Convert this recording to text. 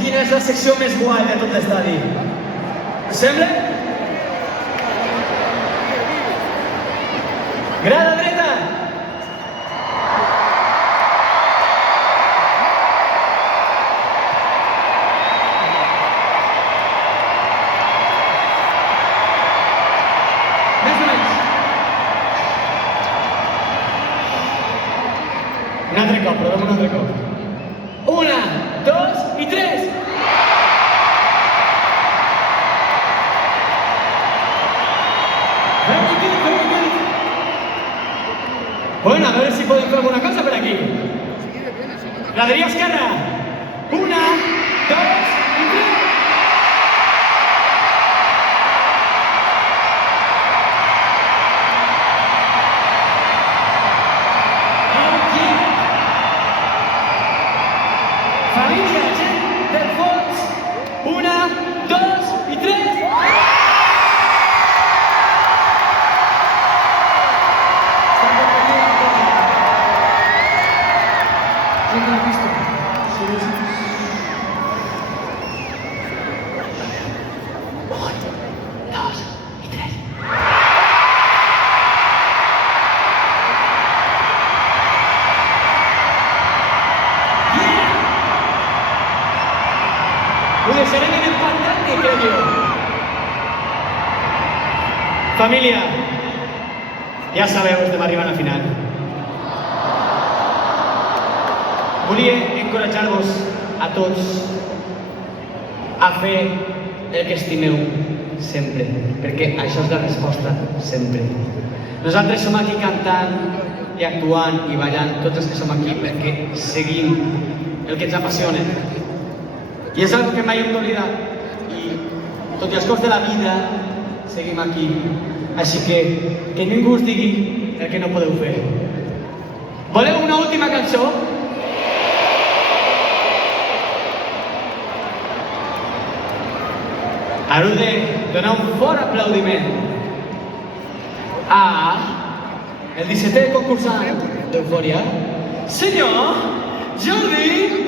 quina és la secció més guai de tot l'estadi? Us sembla? Grada dreta! Més o menys. Un altre cop, provem un altre cop. 1, 2 i 3! Bueno, a veure si podem fer alguna cosa per aquí. Graderia esquerra. 1, 2 i 3! Família, gent del fons, 1, 2 i 3! ¿Quién lo ha visto? Ho deixarem en empantall, crec jo. Família, ja sabeu, estem arribant al final. Volia encoratjar-vos a tots a fer el que estimeu sempre, perquè això és la resposta sempre. Nosaltres som aquí cantant i actuant i ballant, tots els que som aquí, perquè seguim el que ens apassiona. I és una cosa que mai hem d'oblidar. I tot i els cops de la vida, seguim aquí. Així que ningú us digui el que no podeu fer. Voleu una última cançó? Heu de donar un fort aplaudiment a el 17è concursant d'Eufòria, senyor Jordi